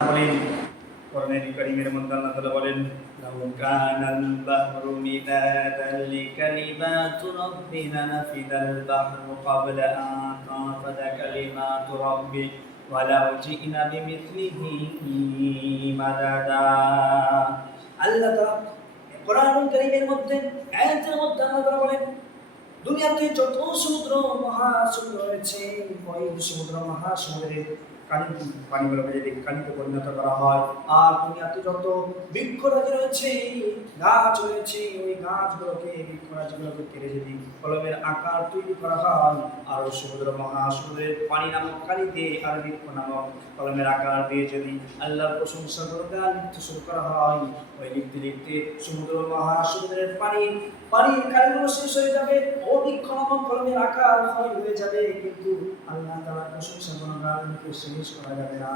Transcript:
বলেন কোরআনুল কারীমের মধ্যে আল্লাহ তাআলা বলেন লাউ কানাল বাহরু মিদাদান লিকালিমাতি রাব্বিনা নাফিদাল বাহরু ক্বাবলা আন তানফাদা কালিমাতু রাব্বি ওয়ালাউ জি'না বিমিসলিহি মাদাদা। আল্লাহ তাআলা কোরআনুল কারীমের মধ্যে আয়াতের মধ্যে আল্লাহ তাআলা বলেন দুনিয়াতে যত সমুদ্র মহাসমুদ্র রয়েছে ওই সমুদ্র মহাসমুদ্রের পানিগুলোকে যদি কালিতে পরিণত করা হয়, আর দুনিয়াতে যত বৃক্ষরাজি রয়েছে, গাছ রয়েছে, ওই গাছগুলোকে বৃক্ষরাজিগুলোকে কেটে যদি কলমের আকার তৈরি করা হয়, আর ওই সমুদ্র মহাসমুদ্রের পানি নামক কালিতে আর বৃক্ষ নামক কলমের আকার দিয়ে যদি আল্লাহর প্রশংসা করতে লিখতে শুরু করা হয়, ওই লিখতে লিখতে সমুদ্র মহাসমুদ্রের পানির কালিগুলো শেষ হয়ে যাবে, ও বৃক্ষ নামক কলমের আকার ক্ষয় হয়ে যাবে, কিন্তু আল্লাহ তাআলার প্রশংসা গুণগান শেষ করা যাবে না।